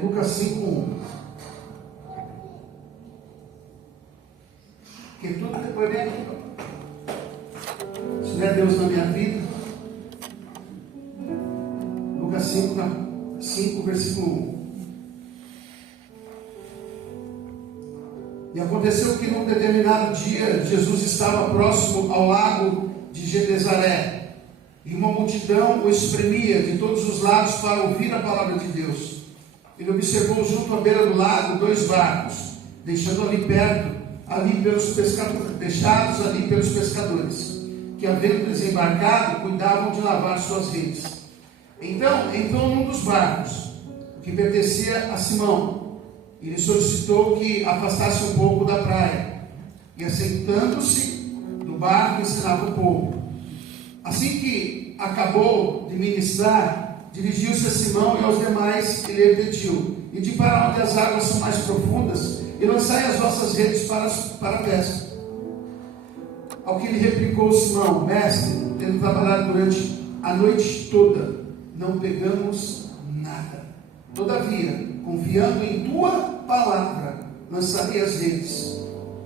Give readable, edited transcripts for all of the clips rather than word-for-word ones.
Lucas 5:1. Que tudo depois vem aqui. Se não é Deus na minha vida. Lucas 5, versículo 1. E aconteceu que num determinado dia, Jesus estava próximo ao lago de Genezaré, e uma multidão o espremia de todos os lados para ouvir a palavra de Deus. Ele observou junto à beira do lago 2 barcos, deixados ali pelos pescadores, que, havendo desembarcado, cuidavam de lavar suas redes. Então entrou num dos barcos, que pertencia a Simão. Ele solicitou que afastasse um pouco da praia, e assentando-se no barco, ensinava o povo. Assim que acabou de ministrar, dirigiu-se a Simão e aos demais e lhe pediu: ide para onde as águas são mais profundas e lançai as vossas redes para a pesca. Ao que lhe replicou Simão: mestre, tendo trabalhado durante a noite toda, não pegamos nada. Todavia, confiando em tua palavra, lançarei as redes.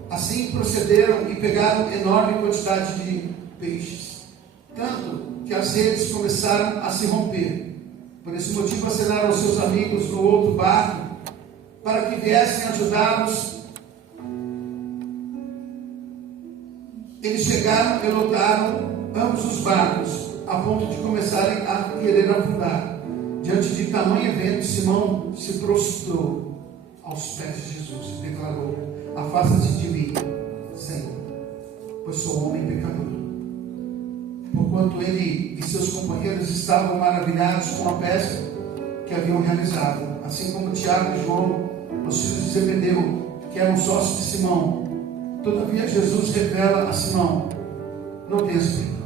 Assim procederam e pegaram enorme quantidade de peixes, tanto que as redes começaram a se romper. Por esse motivo acenaram aos seus amigos no outro barco, para que viessem ajudá-los. Eles chegaram e lotaram ambos os barcos, a ponto de começarem a querer afundar. Diante de tamanho evento, Simão se prostrou aos pés de Jesus e declarou: afasta-te de mim, Senhor, pois sou homem pecador. Porquanto ele e seus companheiros estavam maravilhados com a pesca que haviam realizado, assim como Tiago e João, os filhos de Zebedeu, que eram sócios de Simão. Todavia Jesus revela a Simão: não tenhas medo.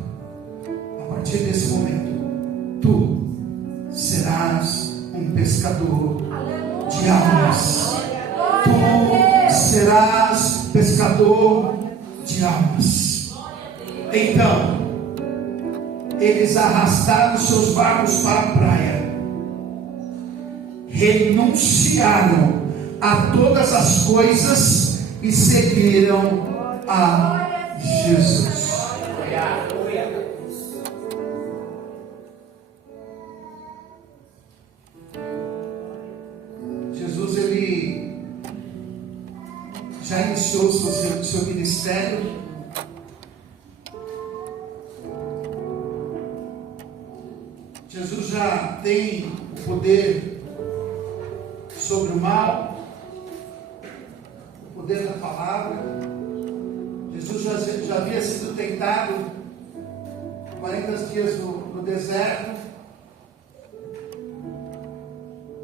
A partir desse momento, tu serás um pescador de almas. Tu serás pescador de almas. Então, eles arrastaram seus barcos para a praia, renunciaram a todas as coisas e seguiram a Jesus. Jesus, ele já iniciou seu ministério. Jesus já tem o poder sobre o mal, o poder da palavra. Jesus já havia sido tentado 40 dias no deserto.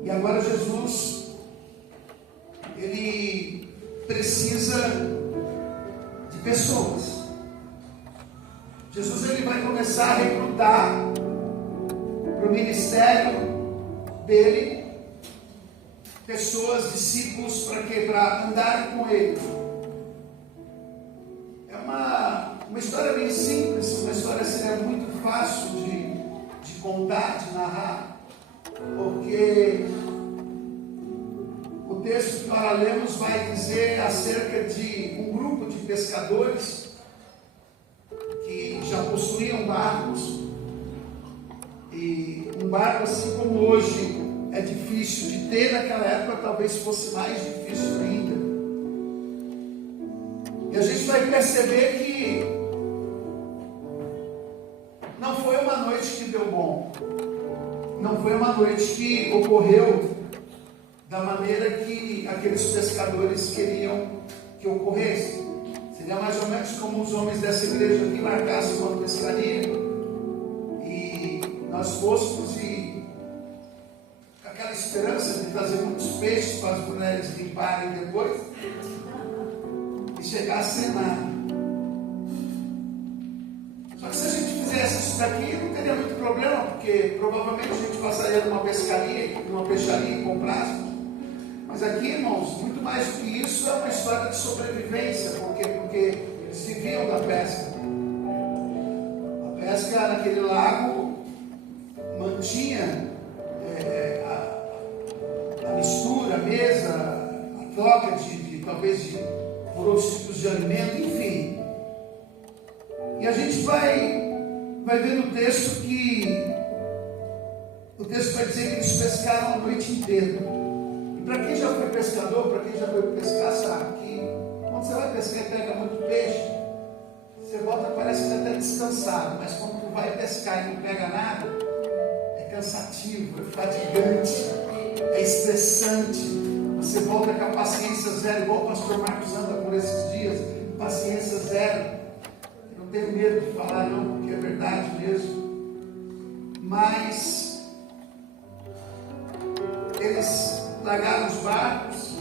E agora Jesus, ele precisa de pessoas. Jesus, ele vai começar a recrutar para o ministério dele pessoas, discípulos, para quê? Para andar com ele. É uma história bem simples, uma história seria muito fácil de contar, de narrar, porque o texto que nós lemos vai dizer acerca de um grupo de pescadores que já possuíam barcos. E um barco, assim como hoje é difícil de ter, naquela época talvez fosse mais difícil ainda. E a gente vai perceber que não foi uma noite que deu bom, não foi uma noite que ocorreu da maneira que aqueles pescadores queriam que ocorresse. Seria mais ou menos como os homens dessa igreja que marcassem quando pescariam, nós fôssemos e com aquela esperança de trazer muitos peixes para as mulheres limparem depois e chegar a cenar. Só que se a gente fizesse isso daqui, não teria muito problema, porque provavelmente a gente passaria numa pescaria, numa peixaria e comprasse. Mas aqui, irmãos, muito mais do que isso, é uma história de sobrevivência. Porque eles viviam da pesca. A pesca naquele lago mantinha a mistura, a mesa, a troca talvez por outros tipos de alimento, enfim. E a gente vai ver no texto que o texto vai dizer que eles pescaram a noite inteira. E para quem já foi pescador, para quem já foi pescar, sabe que quando você vai pescar e pega muito peixe, você volta, parece que está até descansado, mas quando tu vai pescar e não pega nada, é cansativo, é fatigante, é estressante. Você volta com a paciência zero, igual o pastor Marcos anda por esses dias, paciência zero. Eu não tenho medo de falar não, porque é verdade mesmo. Mas eles largaram os barcos,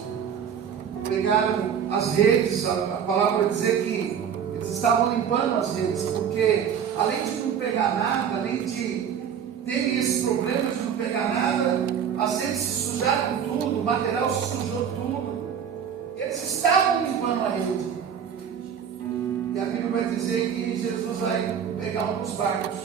pegaram as redes, a palavra vai dizer que eles estavam limpando as redes, porque além de não pegar nada, além de terem esse problema de não pegar nada, as redes se sujaram tudo, o material se sujou tudo. Eles estavam limpando a rede. E a Bíblia vai dizer que Jesus vai pegar um dos barcos.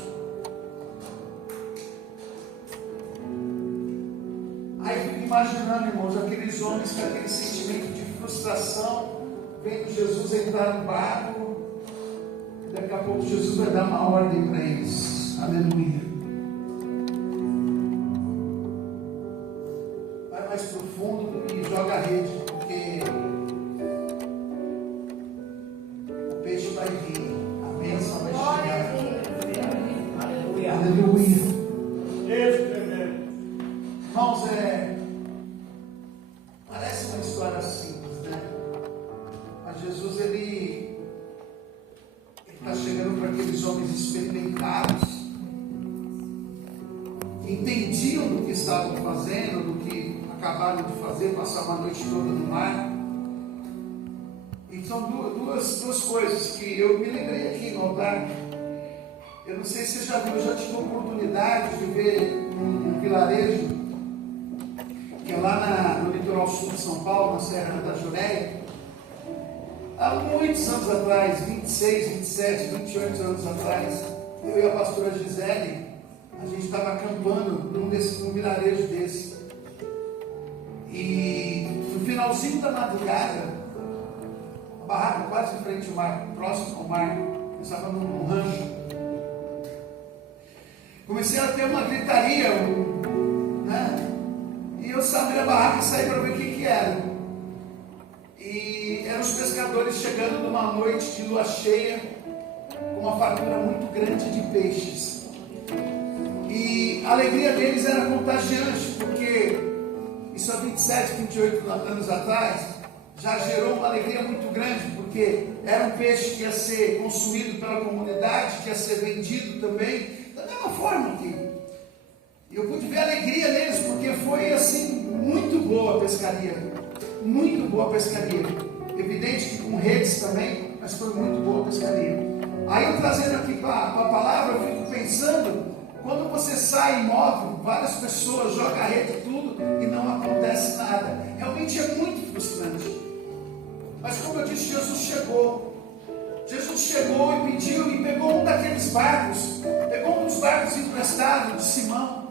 Aí eu fico imaginando, irmãos, aqueles homens com aquele sentimento de frustração, vendo Jesus entrar no barco, e daqui a pouco Jesus vai dar uma ordem para eles. Aleluia. Vai mais profundo e joga a rede, porque o peixe vai vir, a bênção vai chegar. Aleluia. Aleluia. Irmãos, parece uma história simples, né? Mas Jesus, ele está chegando para aqueles homens experimentados, que entendiam do que estavam fazendo, do que acabaram de fazer, passar uma noite toda no mar. E são duas coisas que eu me lembrei aqui no altar. Eu não sei se você já viu, eu já tive a oportunidade de ver um vilarejo que é lá no litoral sul de São Paulo, na Serra da Jureia, há muitos anos atrás, 26, 27, 28 anos atrás, eu e a pastora Gisele, a gente estava acampando num vilarejo desse. E no finalzinho da madrugada, a barraca quase em frente ao mar, próximo ao mar, eu estava num rancho. Comecei a ter uma gritaria, né? E eu saí da barraca e saí para ver o que era. E eram os pescadores chegando numa noite de lua cheia, com uma fartura muito grande de peixes. E a alegria deles era contagiante, porque isso há 27, 28 anos atrás já gerou uma alegria muito grande, porque era um peixe que ia ser consumido pela comunidade, que ia ser vendido também, da mesma forma que eu pude ver a alegria neles, porque foi assim, muito boa a pescaria. Muito boa a pescaria. Evidente que com redes também, mas foi muito boa a pescaria. Aí eu trazendo aqui para a palavra, eu fico pensando, quando você sai imóvel, várias pessoas jogam a rede tudo e não acontece nada. Realmente é muito frustrante. Mas como eu disse, Jesus chegou. Jesus chegou e pediu e pegou um daqueles barcos, pegou um dos barcos emprestados de Simão.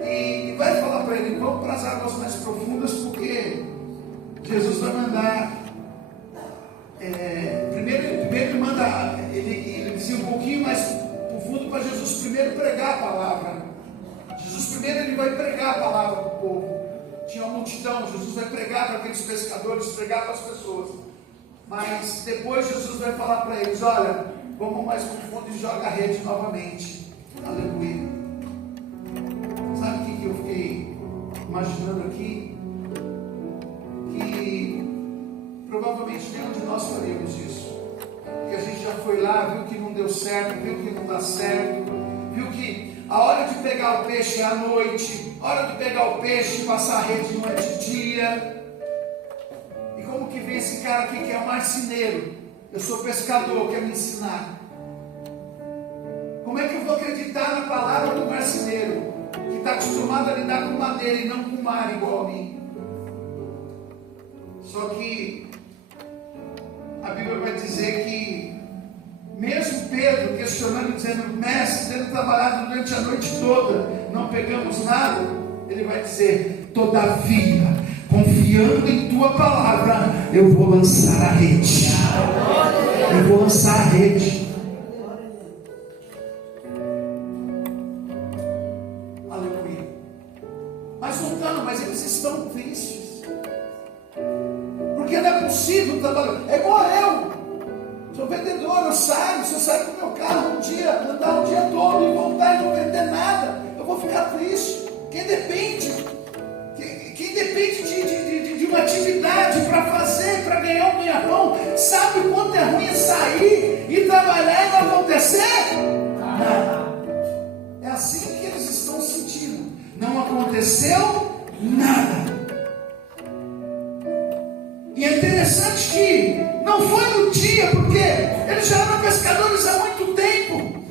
E vai falar para ele, vamos para as águas mais profundas, porque Jesus vai mandar. Primeiro ele manda, ele dizia um pouquinho mais profundo para Jesus primeiro pregar a palavra. Jesus primeiro ele vai pregar a palavra para o povo. Tinha uma multidão, Jesus vai pregar para aqueles pescadores, pregar para as pessoas. Mas depois Jesus vai falar para eles, olha, vamos mais profundo e joga a rede novamente. Aleluia. Sabe o que eu fiquei imaginando aqui? Que provavelmente nenhum de nós faremos isso. Porque a gente já foi lá, viu que não deu certo, viu que não dá certo, viu que a hora de pegar o peixe é à noite, a hora de pegar o peixe e passar a rede não é de dia. E como que vem esse cara aqui que é um marceneiro? Eu sou pescador, quer me ensinar. Como é que eu vou acreditar na palavra do marceneiro, que está acostumado a lidar com madeira e não com mar igual a mim? Só que a Bíblia vai dizer que mesmo Pedro questionando, dizendo, mestre, tendo trabalhado durante a noite toda, não pegamos nada. Ele vai dizer: todavia, confiando em tua palavra, eu vou lançar a rede. Eu vou lançar a rede. Aleluia. Mas voltando, mas eles estão tristes. Porque não é possível trabalhar. É igual eu. Sou vendedor, eu saio. Se eu sair com o meu carro um dia, andar o dia todo e voltar e não vender nada, eu vou ficar triste. Quem depende de uma atividade para fazer, para ganhar um ganha-pão, sabe o quanto é ruim sair e trabalhar e não acontecer nada. É assim que eles estão sentindo. Não aconteceu nada. E é interessante que não foi no dia, porque eles já eram pescadores há muito tempo.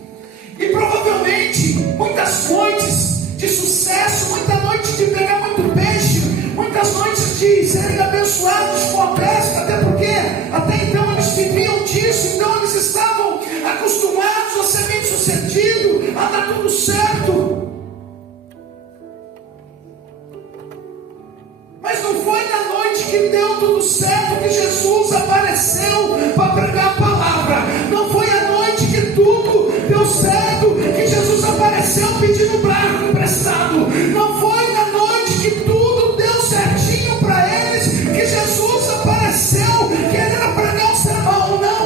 E provavelmente muitas noites de sucesso, muita noite de pegar muito peixe, muitas noites de serem abençoados com a pesca, até porque até então eles viviam disso, então eles estavam acostumados a ser bem sucedido, a dar tudo certo. Mas não foi na noite que deu tudo certo que Jesus apareceu para pregar a palavra. Não foi a noite que tudo deu certo que Jesus apareceu pedindo barco emprestado. Não foi na noite que tudo deu certinho para eles que Jesus apareceu querendo pregar um sermão. Não.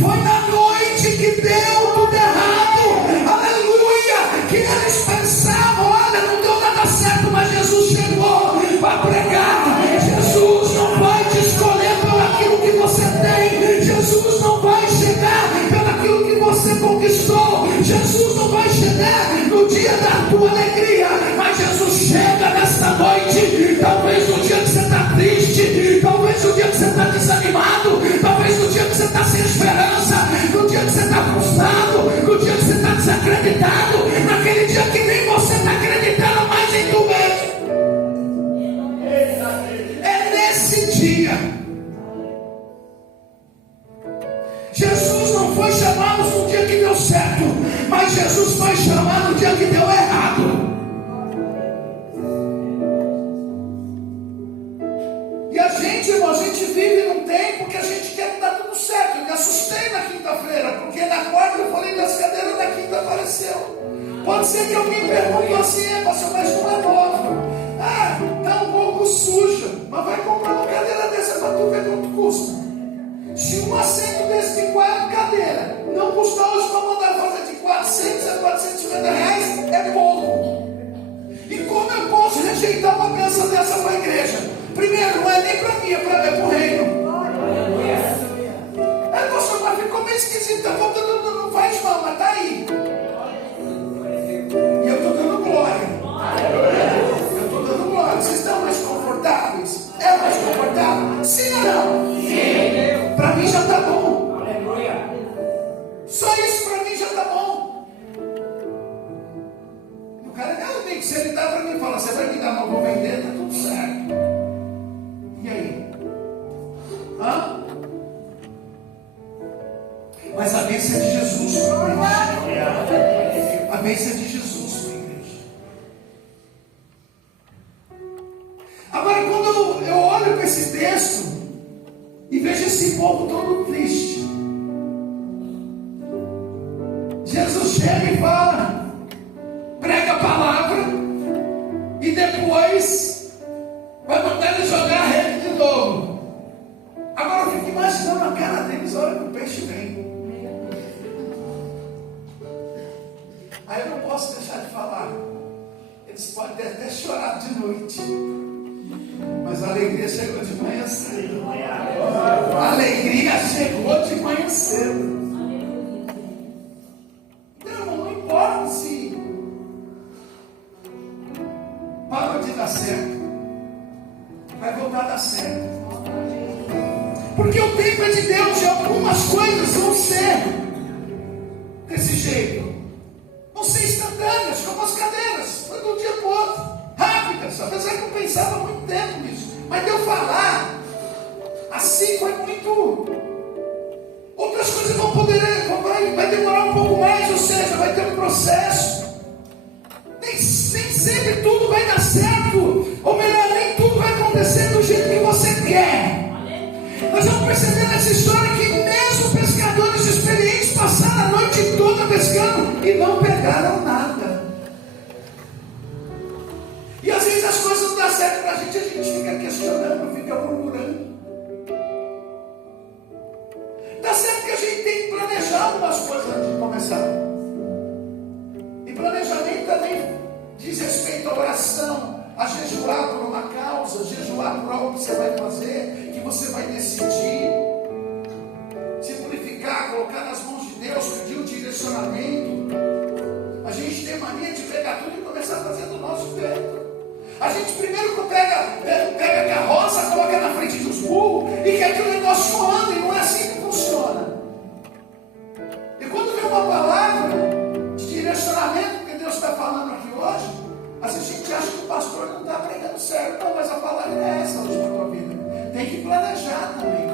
Foi na noite que deu tudo errado. Aleluia! Que eles pensavam: olha, não deu nada certo, mas Jesus chegou para pregar. Jesus não vai te escolher pelo aquilo que você tem. Jesus não vai chegar pelo aquilo que você conquistou. Jesus não vai chegar no dia da tua alegria, mas Jesus chega nesta noite. Talvez no dia que você está triste, talvez no dia que você está desanimado, talvez no dia que você está sem esperança, no dia que você está frustrado, no dia que você está desacreditado, naquele dia que nem você está acreditando mais em tu mesmo. Nesse dia, Jesus não foi chamado no dia que deu certo, mas Jesus foi chamado no dia que deu errado. E a gente vive num tempo que a gente quer que dá tudo certo. Eu me assustei na quinta-feira, porque na quarta eu falei das cadeiras, na quinta apareceu. Pode ser que alguém pergunte assim: pastor, mas não é novo. Está um pouco suja, mas vai comprar uma cadeira dessa para tu ver quanto custa. Se um assento desse de 4 cadeiras não custa hoje para mandar fazer de 400 a 450 reais, é pouco. E como eu posso rejeitar uma bênção dessa para a igreja? Primeiro, não é nem para mim, é para o reino. Pastor, mas ficou meio esquisito, está faltando, não faz mal, mas está aí. E eu estou dando glória. Vocês estão mais confortáveis? É mais confortável? Sim ou não? Sim. Para mim já está bom. Aleluia. Só isso para mim já está bom. O cara, amigo, se ele dá para mim e fala: você vai me dar uma, vou vender, está tudo certo. E aí? Mas a bênção é de Jesus para a igreja. A bênção é de Jesus para a igreja. Agora, quando eu olho para esse texto e vejo esse povo todo triste, Jesus chega e fala, prega a palavra e depois vai mandar eles jogar a rede de novo. Agora eu fico imaginando a cara deles, olha que o peixe vem. Aí eu não posso deixar de falar. Eles podem até chorar de noite, mas a alegria chegou de manhã cedo. A alegria chegou de manhã cedo. Então, não importa se parou de dar certo, vai voltar a dar certo. Porque o tempo é de Deus e algumas coisas vão ser desse jeito. Vão ser instantâneas, como as cadeiras. Foi de um dia para o outro. Rápidas. Apesar que eu pensava há muito tempo nisso. Mas de eu falar, assim foi muito. Outras coisas vão poder, vai demorar um pouco mais, ou seja, vai ter um processo. Nem sempre tudo essa história que mesmo pescadores experientes passaram a noite toda pescando e não pegaram nada. E às vezes as coisas não dão certo para a gente fica questionando, fica murmurando. Dá certo que a gente tem que planejar algumas coisas antes de começar. E planejamento também diz respeito à oração, a jejuar por uma causa, jejuar por algo que você vai fazer, que você vai decidir, se purificar, colocar nas mãos de Deus, pedir o direcionamento. A gente tem mania de pegar tudo e começar a fazer do nosso jeito. A gente primeiro pega a carroça, coloca na frente dos burros e quer que o negócio ande, e não é assim que funciona. E quando vem uma palavra de direcionamento que Deus está falando aqui hoje, às vezes a gente acha que o pastor não está pregando certo. Não, mas a palavra é essa hoje para a tua vida. Tem que planejar também.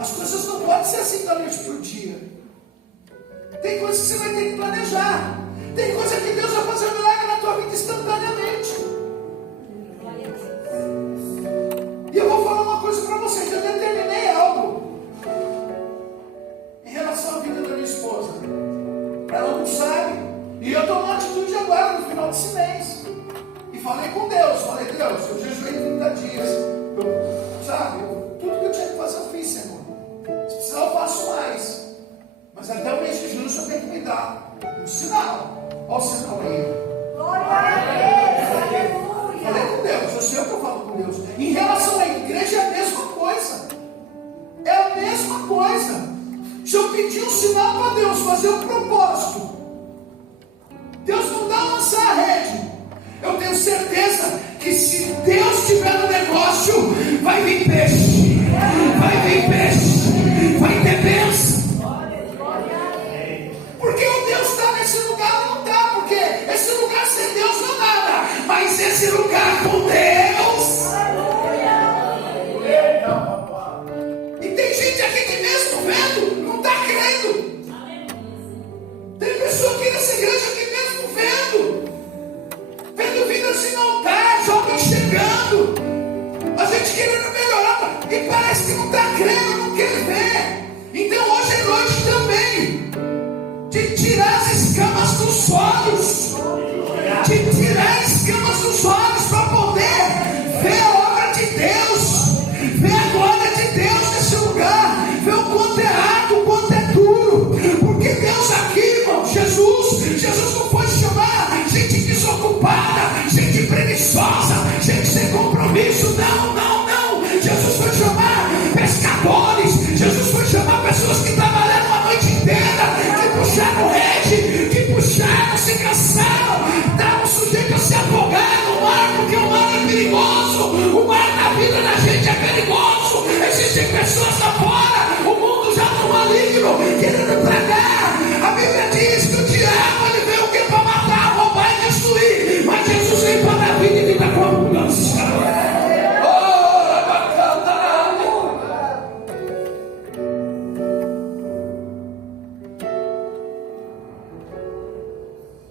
As coisas não podem ser assim da noite para o dia. Tem coisas que você vai ter que planejar. Tem coisa que Deus vai fazer um milagre na tua vida instantaneamente. E eu vou falar uma coisa para vocês. Eu determinei algo em relação à vida da minha esposa. Ela não sabe. E eu tomo uma atitude agora, no final desse mês. E falei com Deus. Falei, Deus, eu jejuei 30 dias. Tudo que eu tinha que fazer eu fiz, Senhor. Se precisar eu faço mais. Mas até o mês de julho você tem que me dar um sinal. Olha o sinal aí. Glória a Deus, aleluia. Falei com Deus, eu sei o que eu falo com Deus. Em relação à igreja é a mesma coisa. É a mesma coisa. Se eu pedir um sinal para Deus fazer um propósito, Deus não dá lançar a rede. Eu tenho certeza que se Deus tiver no negócio, vai vir peixe. Vai vir peixe. Vai ter bênção. Porque o Deus está nesse lugar, não está. Porque esse lugar sem Deus não é nada. Mas esse lugar com Deus. E tem gente aqui que mesmo vendo, não está crendo. Tem pessoa aqui nessa igreja que mesmo vendo vida assim no altar, jovens chegando, a gente querendo melhorar, e parece que não está crendo, não quer ver. Então hoje é noite também de tirar as escamas dos olhos, de tirar as escamas dos olhos para poder ver a obra de Deus, ver a glória de Deus nesse lugar, ver o quanto é árduo, o quanto é duro, porque Deus aqui, irmão, Jesus não foi chamar gente desocupada, gente preguiçosa, gente sem compromisso, não, Jesus foi chamar pescadores, Jesus foi chamar pessoas que trabalharam a noite inteira, que puxaram rede, que puxaram, se cansaram, estavam sujeitos a se afogar no mar, porque o mar é perigoso, o mar na vida da gente é perigoso. Existem pessoas lá fora, o mundo já está maligno, querendo tragar. A Bíblia diz que o diabo ele veio o que? Para matar, roubar e destruir, mas Jesus veio para dar vida e vida com abundância.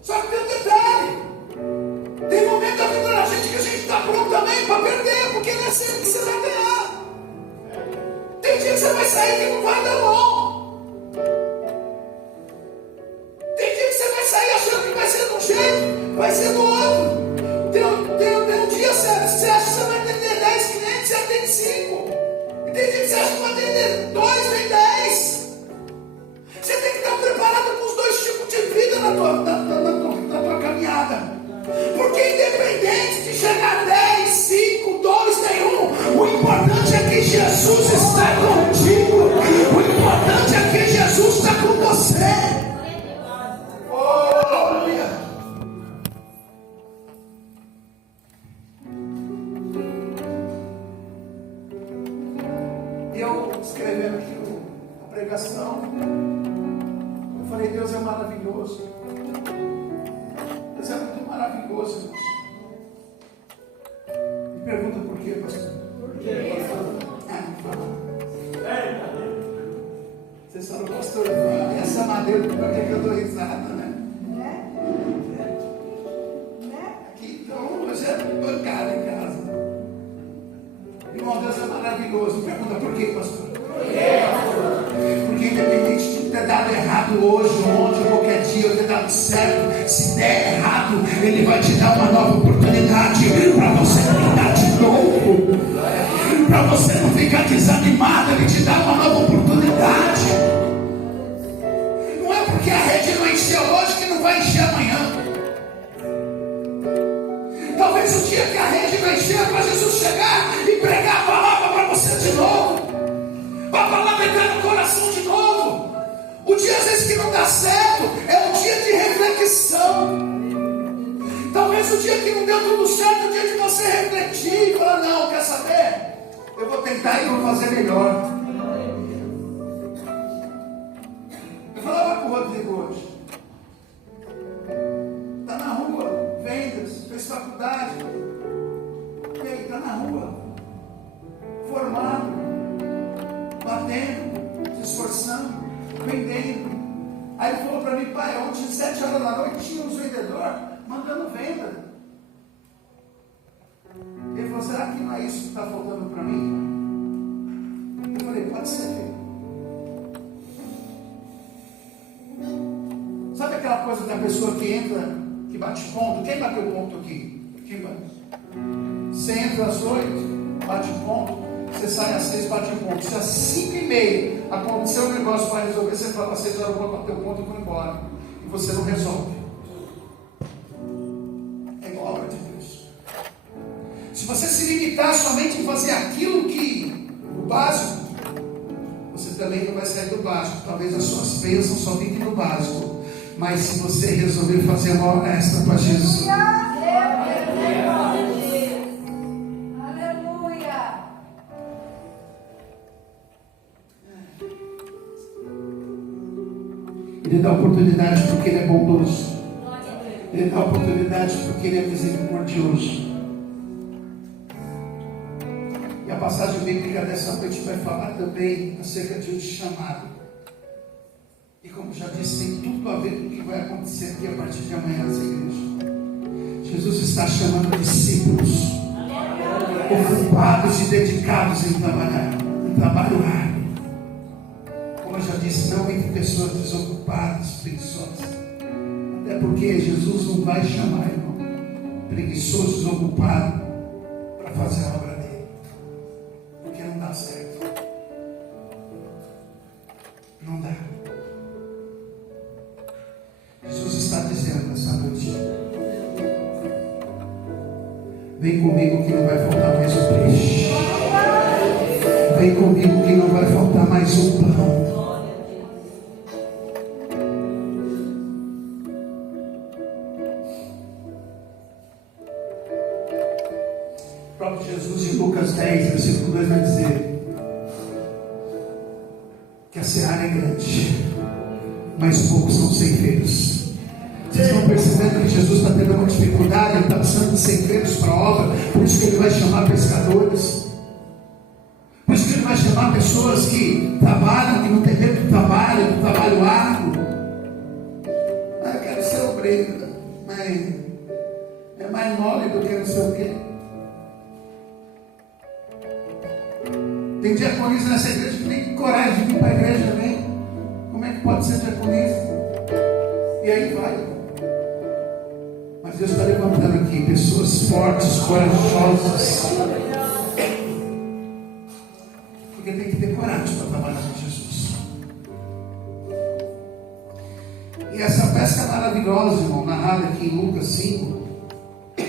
Só que tem um detalhe. Tem momento da vida da gente que a gente está pronto também para perder, porque não é sempre que você vai ganhar. Tem dia que você vai sair que não vai dar bom. Tem dia que você vai sair achando que vai ser de um jeito, vai ser do outro. Tem um dia você acha que você vai atender 10 clientes, você atende 5. E tem dia que você acha que vai atender 2, vem 10. Você tem que estar preparado com os dois tipos de vida na tua caminhada. Porque independente de chegar 10, 5, 2, nenhum, o importante é que Jesus está contigo. O importante é que Jesus está com você. Aleluia. Eu escrevendo aqui a pregação, eu falei, Deus é maravilhoso. Deus é muito maravilhoso, irmãos. Me pergunta por quê, pastor? Por quê? Vocês falam, pastor, essa madeira, por que eu dou risada, né? Aqui, então, hoje é bancada em casa. Irmão, Deus é maravilhoso. Pergunta por quê, pastor? Por quê? dado errado hoje, ontem, qualquer dia, ou ter dado certo, se der errado, Ele vai te dar uma nova oportunidade para você tentar de novo. Para você não ficar desanimado, Ele te dá uma nova oportunidade. Não é porque a rede não encheu hoje que não vai encher amanhã. Talvez o dia que a rede vai encher é para Jesus chegar e pregar a palavra para você de novo. Para a palavra entrar no coração de novo. O dia às vezes que não dá certo é um dia de reflexão. Talvez o dia que não deu tudo certo é o dia de você refletir e falar: não, quer saber? Eu vou tentar e vou fazer melhor. Eu falava com o Rodrigo hoje. Está na rua, vendas, fez faculdade. E aí, está na rua, formado, batendo, se esforçando, vendendo. Aí ele falou para mim: pai, ontem, 7 horas da noite, tinha uns vendedores mandando venda. Ele falou: será que não é isso que está faltando para mim? Eu falei: pode ser, filho. Sabe aquela coisa da pessoa que entra, que bate ponto? Quem bateu ponto aqui? Quem bate? Você entra às 8, bate ponto. Você sai às 6, bate ponto. Se às 5h30 aconteceu um negócio para resolver, você fala: às 6 horas eu vou bater o ponto e vou embora. E você não resolve. É igual a obra de Deus. Se você se limitar somente em fazer aquilo que, o básico, você também não vai sair do básico. Talvez as suas bênçãos só fiquem no básico. Mas se você resolver fazer uma hora extra para Jesus, Ele dá oportunidade porque Ele é bondoso. Ele dá oportunidade porque Ele é misericordioso. E a passagem bíblica dessa noite vai falar também acerca de um chamado. E como já disse, tem tudo a ver com o que vai acontecer aqui a partir de amanhã nessa igreja. Jesus está chamando discípulos ocupados e dedicados em trabalhar, em trabalho árduo. Como eu já disse, não entre pessoas desocupadas, preguiçosas. Até porque Jesus não vai chamar, irmão, preguiçoso, desocupado, para fazer a obra dele. Porque não dá certo. Não dá. Jesus está dizendo essa noite: vem comigo que não vai faltar mais um peixe. Vem comigo que não vai faltar mais um pão. O próprio Jesus, em Lucas 10, versículo 2, vai dizer que a seara é grande, mas poucos são ceifeiros. Vocês estão percebendo que Jesus está tendo uma dificuldade? Ele está precisando de ceifeiros para a obra. Por isso que Ele vai chamar pescadores. Por isso que Ele vai chamar pessoas que trabalham, que não tem tempo de trabalho árduo. Eu quero ser obreiro, mas é mais mole do que não sei o quê. Tem diaconisa nessa igreja que tem coragem de vir para a igreja também. Como é que pode ser diaconisa? E aí vai. Mas Deus está levantando aqui pessoas fortes, corajosas. Porque tem que ter coragem para trabalhar com Jesus. E essa pesca maravilhosa, irmão, narrada aqui em Lucas 5, é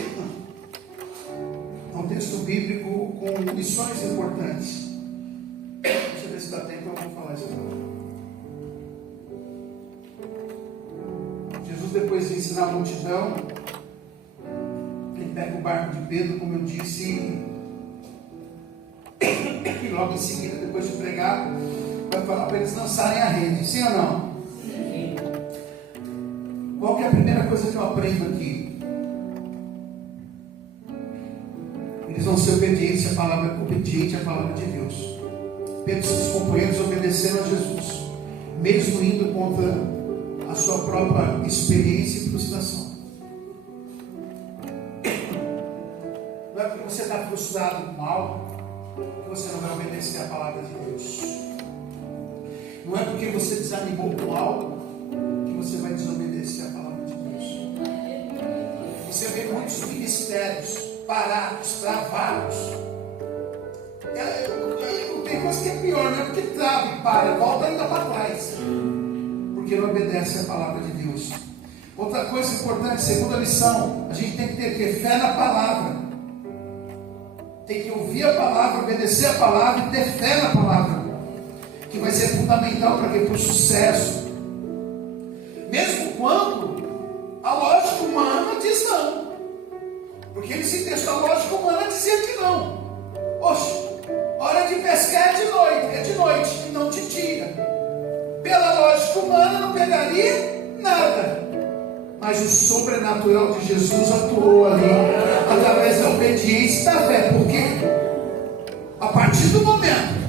um texto bíblico com lições importantes. Deixa eu ver se dá tempo, eu vou falar isso aqui. Jesus, depois de ensinar a multidão, Ele pega o barco de Pedro, como eu disse, e logo em seguida, depois de pregar, vai falar para eles lançarem a rede. Sim ou não? Sim. Qual que é a primeira coisa que eu aprendo aqui? Eles vão ser obedientes à palavra de Deus. Pedro e seus companheiros obedeceram a Jesus, mesmo indo contra a sua própria experiência e frustração. Não é porque você está frustrado com algo que você não vai obedecer a palavra de Deus. Não é porque você desanimou com algo que você vai desobedecer a palavra de Deus. Você vê muitos ministérios parados, travados. Tem coisa que é pior, não é porque trava e para, volta ainda para trás. Porque não obedece a palavra de Deus. Outra coisa importante, segunda lição, a gente tem que ter fé na palavra. Tem que ouvir a palavra, obedecer a palavra e ter fé na palavra, que vai ser fundamental para o sucesso. Mesmo quando a lógica humana diz não. Porque esse texto, a lógica humana dizia que não. Oxe, hora de pescar é de noite, e não de dia. Pela lógica humana não pegaria nada. Mas o sobrenatural de Jesus atuou ali, através da obediência e da fé. Porque a partir do momento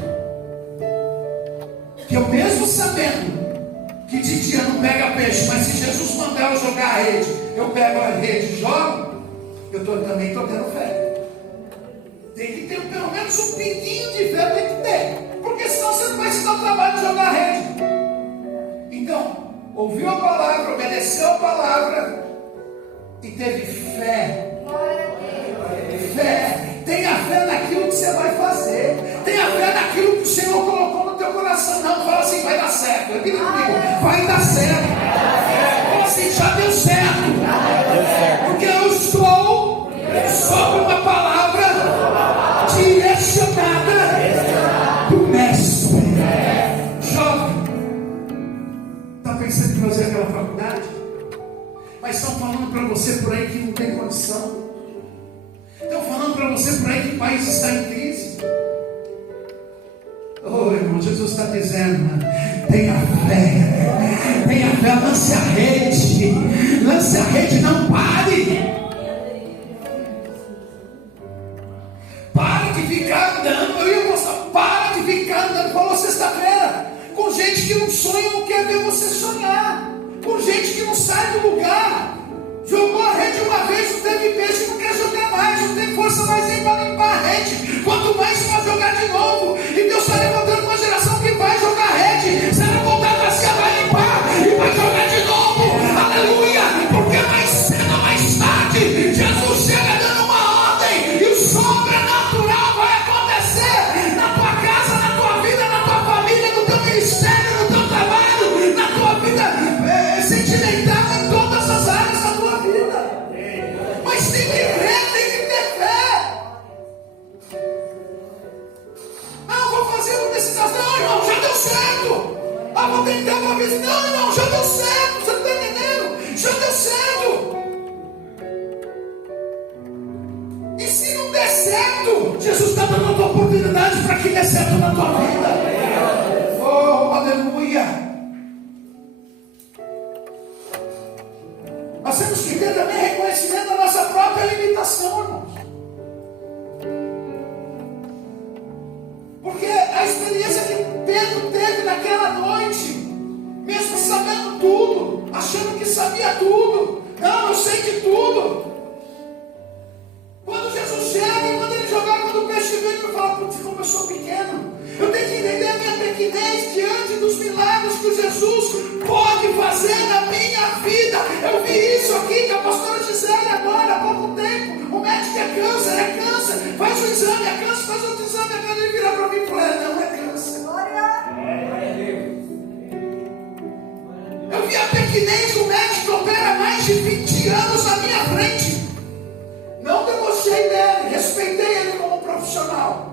que eu, mesmo sabendo que de dia não pega peixe, mas se Jesus mandar eu jogar a rede, eu pego a rede e jogo, eu também estou tendo fé. Tem que ter pelo menos um pinguinho de fé, tem que ter. Porque senão você não vai se dar o trabalho de jogar a rede. Então, ouviu a palavra, obedeceu a palavra e teve fé. Fé. Tenha fé naquilo que você vai fazer. Tenha fé naquilo que o Senhor colocou no teu coração. Não fala assim, vai dar certo. Repita comigo, vai dar certo. Fala assim, já deu certo. Porque eu estou sobre uma palavra direcionada do Mestre. Jovem, está pensando em fazer aquela faculdade? Mas estão falando para você por aí que não tem condição. Estão falando para você por aí que o país está em crise. Oh, irmão, Jesus está dizendo: tenha fé, lance a rede, não pare. Para de ficar andando. Eu ia mostrar, para de ficar andando. Falou sexta-feira, com gente que não sonha, não quer ver você sonhar, com gente que não sai do lugar. Jogou a rede uma vez, não teve peixe, não quer jogar mais, não tem força mais nem para limpar a rede, quanto mais para jogar de novo. E Deus está levantando uma geração que vai jogar a rede, se ela voltar para cima, vai limpar e vai jogar de novo. Aleluia! Porque mais cedo ou mais tarde Jesus chega dando uma ordem e o sobrenatural vai acontecer na tua casa, na tua vida, na tua família, no teu ministério, no teu trabalho, na tua vida sentimental, em todas as áreas da tua vida. Mas tem que crer, tem que ter fé. Ah, vou fazer uma decisão. Não, irmão, já deu certo. Ah, vou tentar uma vez. Não, irmão, já deu certo. Você não está entendendo? Já deu certo. E se não der certo, Jesus está dando outra oportunidade para que dê certo na tua vida. Oh, aleluia. Nós temos que ter também reconhecimento da nossa própria limitação, irmãos. Porque a experiência que Pedro teve naquela noite, mesmo sabendo tudo, achando que sabia tudo, não, eu sei de tudo. Quando Jesus chega e manda ele jogar, quando o peixe vem, ele fala: putz, como eu sou pequeno, eu tenho que entender a minha pequenez diante dos milagres que Jesus pode fazer na minha vida. Eu vi isso aqui com a pastora Gisele agora, há pouco tempo. O médico é câncer, faz o exame, é câncer, faz outro exame. Agora ele vira para mim e fala: não, é câncer. Eu vi a pequenez do médico que opera mais de 20 anos na minha frente. Não debochei dele, respeitei ele como profissional.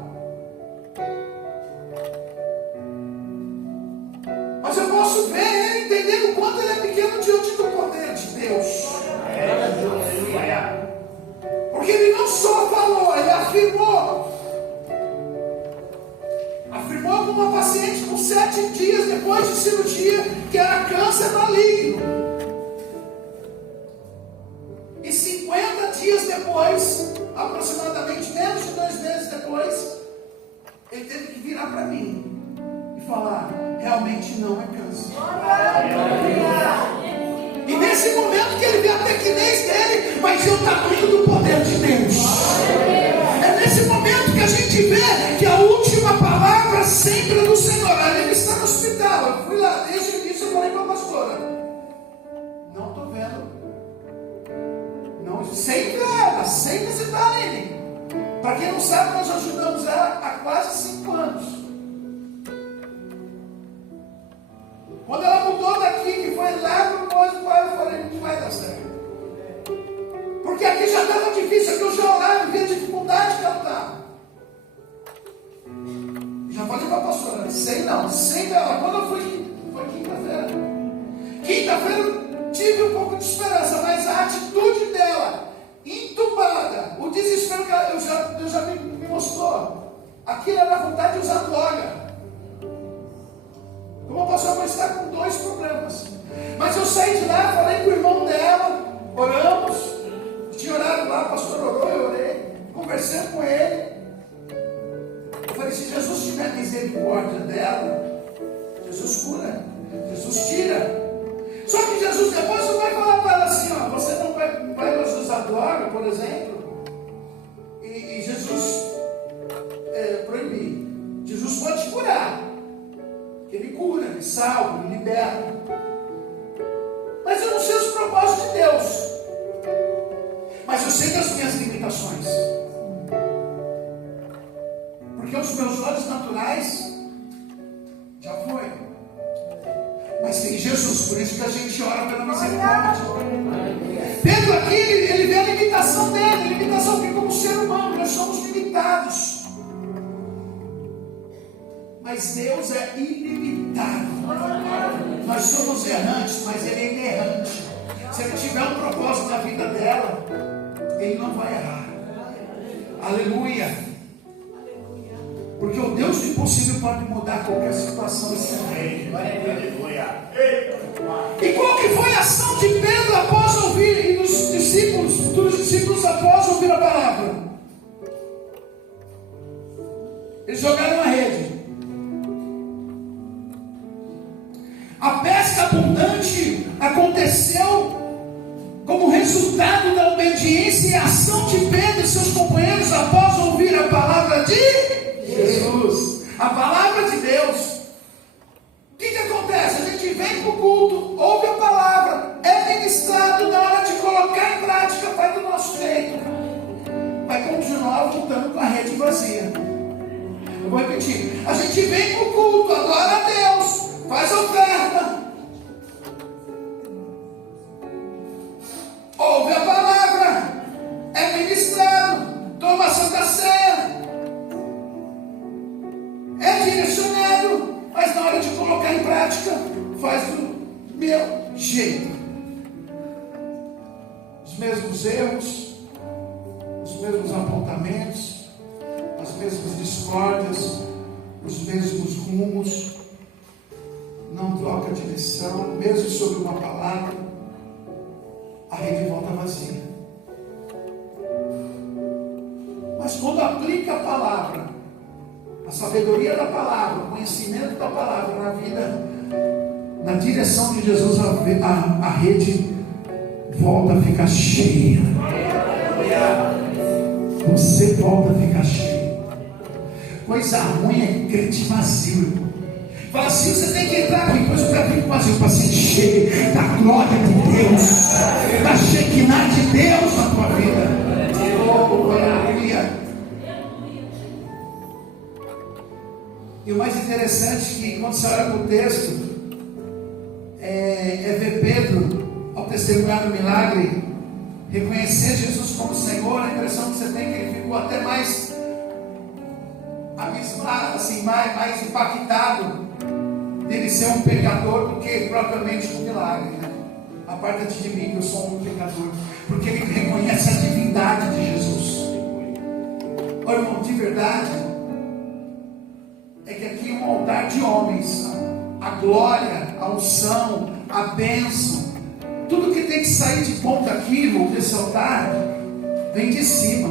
Mas eu posso ver ele entendendo o quanto ele é pequeno diante do poder de Deus. Porque ele não só falou, ele afirmou. Afirmou com uma paciente com 7 dias depois de cirurgia que era câncer maligno. E 50 dias depois, aproximadamente menos de 2 meses depois, ele teve que virar para mim e falar: realmente não é câncer. E nesse momento que ele vê a pequenez dele, mas é o tamanho do poder de Deus. É nesse momento que a gente vê que a última palavra sempre é do Senhor. Ele está no hospital, ajudar, Lene. Para quem não sabe, nós ajudamos ela há quase 5 anos. Quando ela mudou daqui, que foi lá no Moço, eu falei, não vai dar certo. Porque aqui já estava difícil, aqui eu já olhava, via a dificuldade que ela estava. Já falei para a pastora, sei não, sem ela. Quando eu fui, foi quinta-feira. Quinta-feira tive um pouco de esperança, mas a atitude dela, entubada, o desespero que ela, Deus já me mostrou. Aquilo era a vontade de usar droga. Como a pastora vai estar com 2 problemas. Mas eu saí de lá, falei com o irmão dela, oramos, tinha orado lá, o pastor orou, eu orei, conversei com ele. Eu falei, se Jesus tiver misericórdia dela, Jesus cura, Jesus tira. Só que Jesus depois não vai falar para ela assim, ó, você não vai usar droga, por exemplo, e Jesus proibir. Jesus pode te curar. Ele cura, ele salva, ele liberta. Mas eu não sei os propósitos de Deus. Mas eu sei das minhas limitações. Porque os meus olhos naturais já foi. Mas tem Jesus, por isso que a gente ora pela misericórdia. Pedro aqui, ele vê a limitação dele, a limitação que como ser humano nós somos limitados. Mas Deus é ilimitado. Nós somos errantes, mas Ele é inerrante. Se Ele tiver um propósito na vida dela, Ele não vai errar. Aleluia. Porque o Deus do impossível pode mudar qualquer situação desse reino. E qual que foi a ação de Pedro após ouvir, e dos discípulos após ouvir a palavra? Eles jogaram a rede. A pesca abundante aconteceu como resultado da obediência e ação de Pedro e seus companheiros após ouvir a palavra de Jesus, a palavra de Deus. O que acontece? A gente vem para o culto, ouve a palavra, é ministrado, na hora de colocar em prática, vai do nosso jeito, vai continuar voltando com a rede vazia. Eu vou repetir, a gente vem para o culto, adora a Deus, faz oferta, ouve a palavra, é ministrado, toma a Santa Ceia, é direcionado, mas na hora de colocar em prática, faz do meu jeito. Os mesmos erros, os mesmos apontamentos, as mesmas discórdias, os mesmos rumos. Não troca direção, mesmo sobre uma palavra, a rede volta vazia. Mas quando aplica a palavra, a sabedoria da palavra, o conhecimento da palavra na vida, na direção de Jesus, a rede volta a ficar cheia. Você volta a ficar cheio. Coisa ruim é crente vazio, irmão. Fala assim, você tem que entrar aqui, depois eu quero vir vazio para ser cheio da glória de Deus, da Shekinah de Deus na tua vida. Oh, aleluia. E o mais interessante é que quando você olha para o texto, é ver Pedro, ao testemunhar do milagre, reconhecer Jesus como Senhor. A impressão que você tem é que ele ficou até mais abismado, assim, mais impactado dele ser um pecador do que propriamente um milagre, né? Aparta-te de mim, que eu sou um pecador. Porque ele reconhece a divindade de Jesus. Olha, irmão, de verdade, é que aqui é um altar de homens. A glória, a unção, a bênção, tudo que tem que sair de ponta aqui, irmão, desse altar, vem de cima.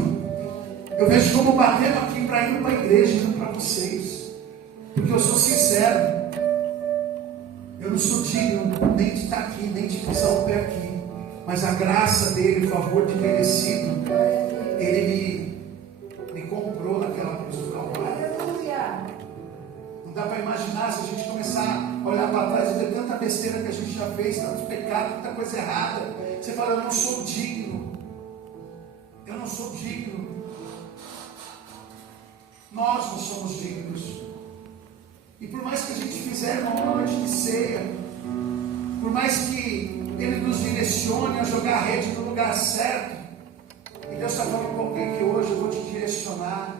Eu vejo como batendo aqui para ir para a igreja, indo para vocês. Porque eu sou sincero. Eu não sou digno nem de estar aqui, nem de passar o pé aqui. Mas a graça dele, o favor de merecido, ele me comprou naquela cruz do Calvário. Não dá para imaginar se a gente começar a olhar para trás e ver tanta besteira que a gente já fez, tanto pecado, tanta coisa errada. Você fala, eu não sou digno. Eu não não sou digno. Nós não somos dignos. E por mais que a gente fizer uma noite de ceia, por mais que Ele nos direcione a jogar a rede no lugar certo, e Deus está falando com alguém que hoje eu vou te direcionar,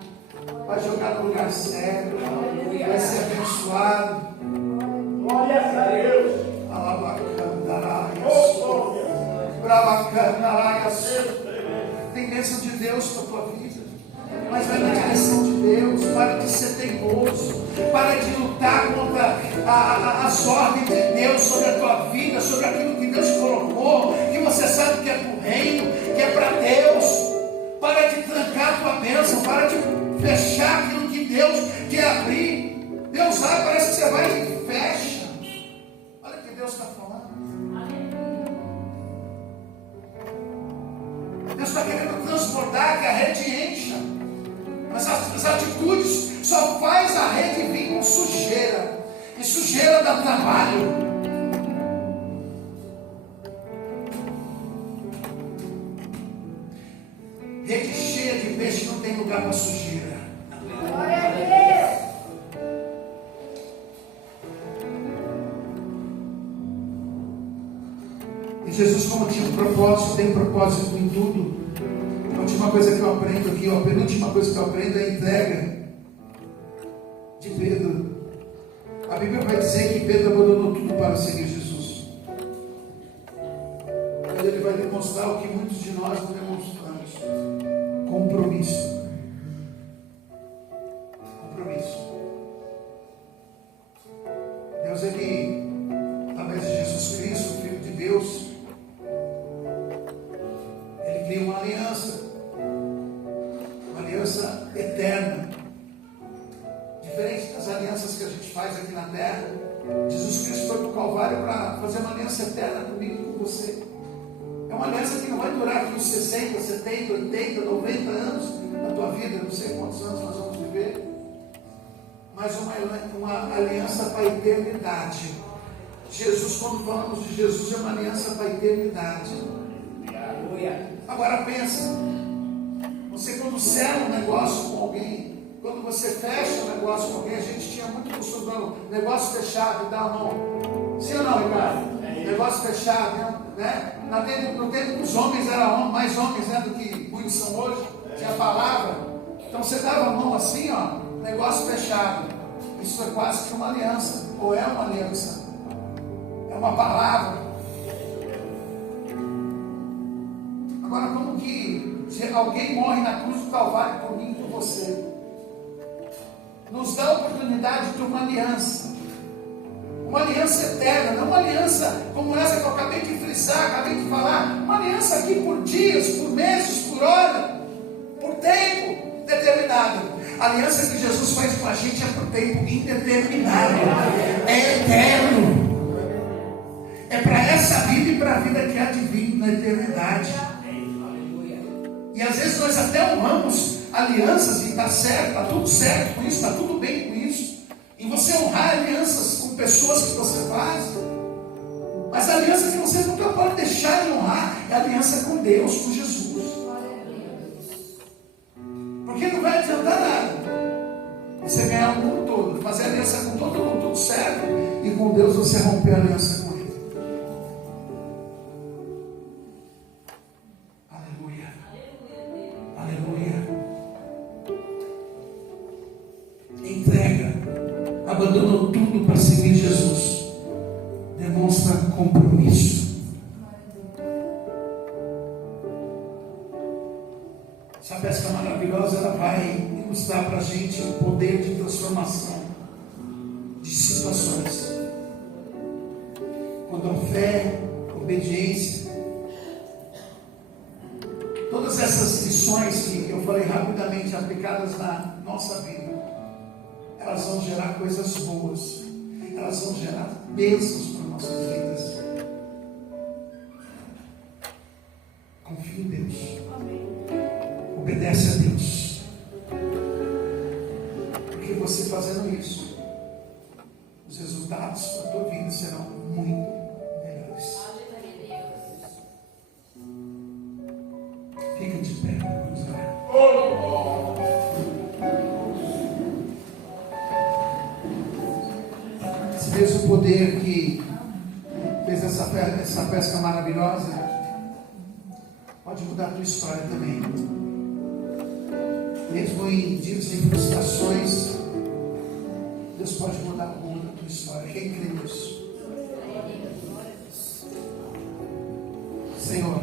vai jogar no lugar certo, vai ser abençoado. Glória a Deus. Tem bênção de Deus para a tua vida, mas vai na direção de Deus. Para de ser teimoso, para de lutar contra as ordens de Deus sobre a tua vida, sobre aquilo que Deus colocou, que você sabe que é para o reino, que é para Deus. Para de trancar a tua bênção, para de fechar aquilo que Deus quer abrir. Deus sabe, parece que você vai e fecha. Olha o que Deus está falando. Deus está querendo transbordar, que a rede encha. Mas as atitudes só faz a rede vir com sujeira. E sujeira dá trabalho. Rede cheia de peixe não tem lugar para sujeira. Glória a Deus. E Jesus, como tinha um propósito, tem propósito em tudo. A última coisa que eu aprendo aqui, a penúltima coisa que eu aprendo é a entrega de Pedro. A Bíblia vai dizer que Pedro abandonou tudo para seguir Jesus. Ele vai demonstrar o que muitos de nós não demonstramos: compromisso. Compromisso. Deus, Ele, através de Jesus Cristo, o Filho de Deus, Ele cria uma aliança eterna, diferente das alianças que a gente faz aqui na terra. Jesus Cristo foi para o Calvário para fazer uma aliança eterna comigo e com você. É uma aliança que não vai durar aqui uns 60, 70, 80, 90 anos na tua vida, não sei quantos anos nós vamos viver, mas uma aliança para a eternidade. Jesus, quando falamos de Jesus, é uma aliança para a eternidade. Agora pensa, você quando sela um negócio com alguém, quando você fecha um negócio com alguém, a gente tinha muito costume do negócio fechado e tal, não? Sim ou não, Ricardo? Negócio fechado, né? No tempo dos homens era mais homens, né, do que muitos são hoje, tinha a palavra. Então você dava a mão assim, ó, negócio fechado. Isso é quase que uma aliança, ou é uma aliança, é uma palavra. Agora, como que se alguém morre na cruz do Calvário por mim e por você, nos dá a oportunidade de uma aliança eterna, não uma aliança como essa que eu acabei de frisar, acabei de falar, uma aliança aqui por dias, por meses, por hora, por tempo determinado. A aliança que Jesus faz com a gente é por tempo indeterminado, é eterno, é para essa vida e para a vida que há de vir na eternidade. E às vezes nós até honramos alianças e está certo, está tudo certo com isso, está tudo bem com isso. E você honrar alianças com pessoas que você faz, mas a aliança que você nunca pode deixar de honrar é a aliança com Deus, com Jesus. Porque não vai adiantar nada você ganhar o mundo todo, fazer aliança com todo mundo, tudo certo, e com Deus você romper a aliança com Ele. Aleluia. Aleluia. Entrega, abandonou tudo para seguir Jesus, demonstra compromisso. Essa pesca maravilhosa, ela vai ilustrar para a gente o poder de transformação de situações. Quando a fé, a obediência, todas essas lições que eu falei rapidamente aplicadas na nossa vida, elas vão gerar coisas boas, elas vão gerar bênçãos para nossas vidas. Confia em Deus. Obedece a Deus. Porque você fazendo isso, os resultados da tua vida serão muito melhores. Fica de pé. mesmo poder que fez essa pesca maravilhosa, pode mudar a tua história também. Mesmo em dias de frustrações, Deus pode mudar o rumo da tua história. Quem crê nisso? Senhor,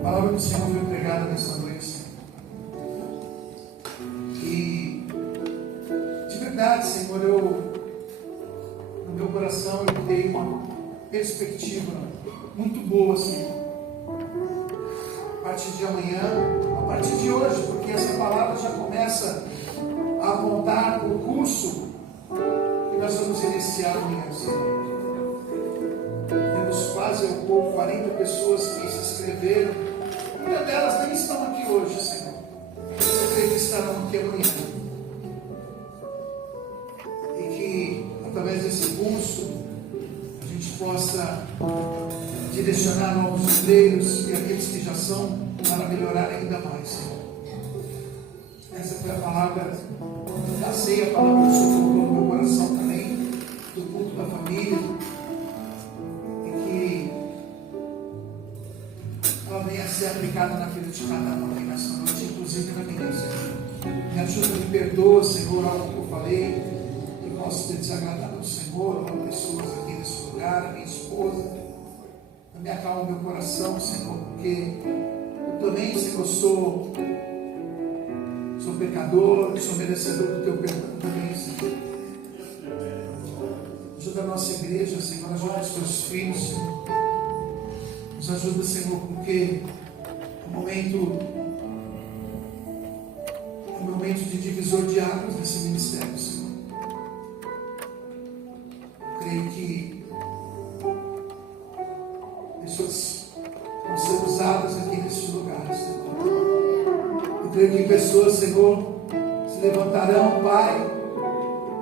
a palavra do Senhor foi pregada nessa noite, Senhor. E de verdade, Senhor, no meu coração eu tenho uma perspectiva muito boa, Senhor. A partir de amanhã, a partir de hoje, porque essa palavra já começa a apontar o curso que nós vamos iniciar amanhã, Senhor. Temos quase 40 pessoas que se inscreveram. Muitas delas nem estão aqui hoje, Senhor. Eu creio que estarão aqui amanhã. E que, através desse curso, a gente possa direcionar novos obreiros e aqueles que já são, para melhorar ainda mais, Senhor. Essa foi a palavra da ceia, a palavra que o Senhor colocou no meu coração também, do culto da família. Ela venha a ser aplicada na vida de cada um aqui nessa noite, inclusive na minha, Senhor. Me ajuda, me perdoa, Senhor, algo que eu falei, que possa ter desagradado ao Senhor, a pessoas aqui nesse lugar, a minha esposa. Me acalma o meu coração, Senhor, porque eu também, Senhor, sou pecador, sou merecedor do Teu perdão também, Senhor. Ajuda a nossa igreja, Senhor, ajuda os Teus filhos, Senhor. Nos ajuda, Senhor, porque é um momento de divisor de águas nesse ministério, Senhor. Eu creio que pessoas vão ser usadas aqui nesse lugar, Senhor. Eu creio que pessoas, Senhor, se levantarão, Pai,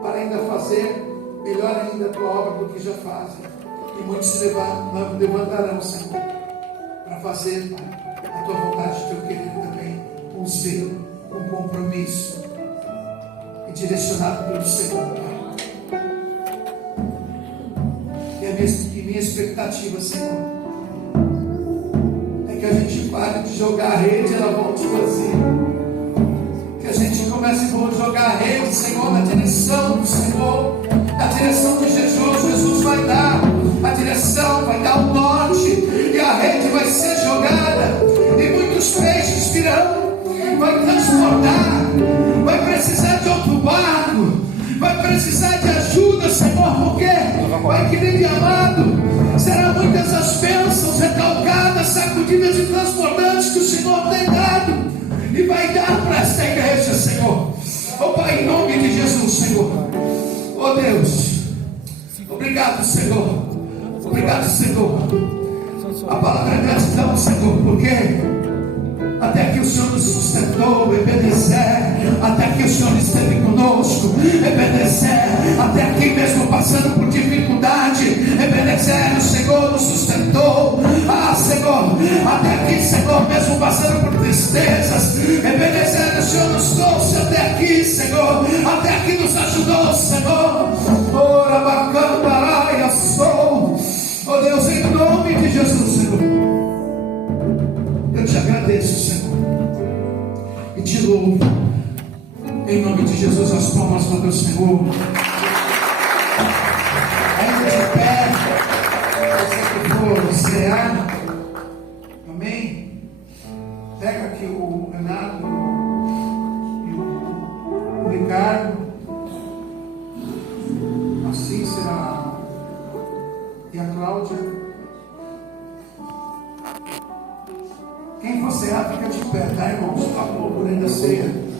para ainda fazer melhor ainda a Tua obra do que já fazem. E muitos se levantarão, Senhor, para fazer, Pai, a Tua vontade, o Teu querer também, com zelo, com compromisso, e direcionado pelo Senhor, Pai. E minha expectativa, Senhor, é que a gente pare de jogar a rede e ela volte vazia. Que a gente comece a jogar a rede, Senhor, na direção do Senhor, na direção de Jesus. Jesus vai dar a direção, vai dar o norte, e a rede vai ser jogada, e muitos peixes virão, vai transportar, vai precisar de outro barco, vai precisar de ajuda, Senhor, porque, Pai querido e amado, serão muitas as bênçãos recalcadas, sacudidas e transbordantes que o Senhor tem dado, e vai dar para esta igreja, Senhor. Oh Pai, em nome de Jesus, Senhor. Oh Deus, obrigado, Senhor. Obrigado, Senhor. A palavra é gratidão, Senhor, porque até que o Senhor nos sustentou, Ebenezer, até que o Senhor esteve conosco, Ebenezer, até aqui mesmo passando por dificuldade, Ebenezer, o Senhor nos sustentou. Ah, Senhor, até aqui, Senhor, mesmo passando por tristezas, Ebenezer, o Senhor nos trouxe até aqui, Senhor, até aqui nos ajudou, Senhor. Ora, bacana, eu sou. Oh Deus, em nome de Jesus, Senhor, eu te agradeço, Senhor, e te louvo. Em nome de Jesus, as palmas para o Senhor. Ainda de pé, você que for cear, amém? Pega aqui o Renato e o Ricardo, a Cícera e a Cláudia. Quem for cear, fica de pé, tá, irmãos? Por favor, durante a ceia.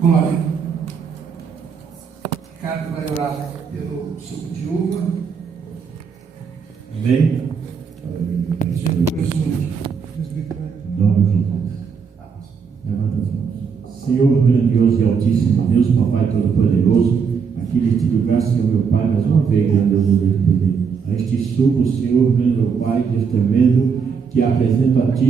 Glória. Ricardo vai orar pelo suco de uva. Amém? Senhor grandioso e altíssimo Deus, Papai Todo-Poderoso, aqui neste lugar, Senhor meu Pai, mais uma vez, grandioso Deus poder. A este suco, Senhor, grande meu Pai, Deus tremendo, que apresento a Ti,